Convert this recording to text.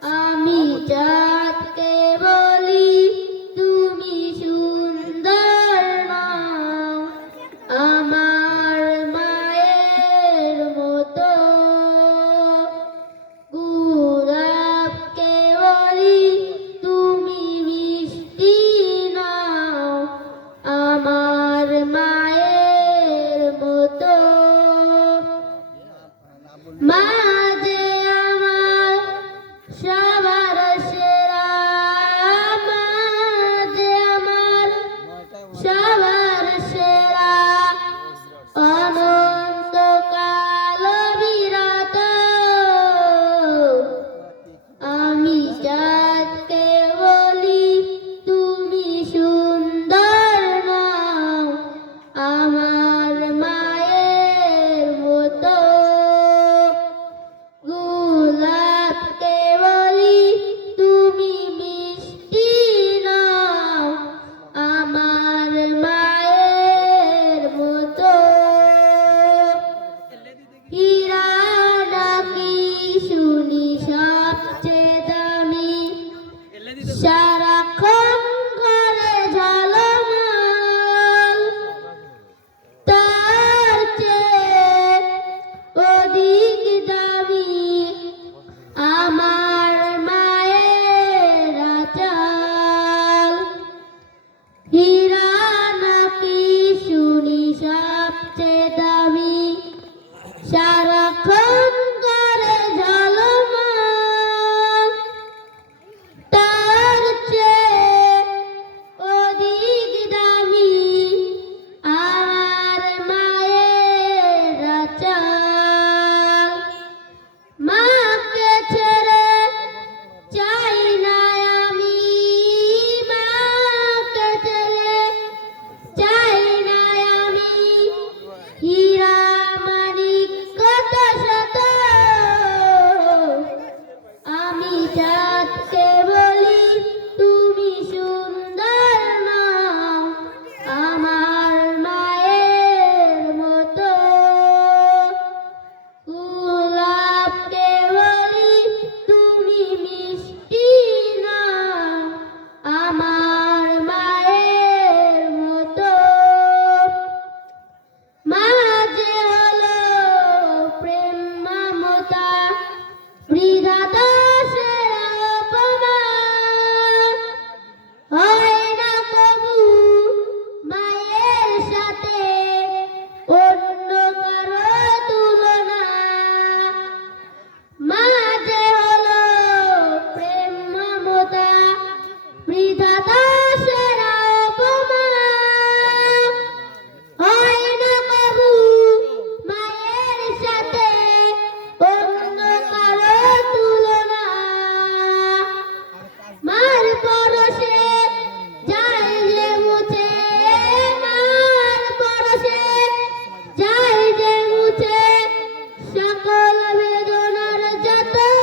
আমি চাই Isha Mom. Bye.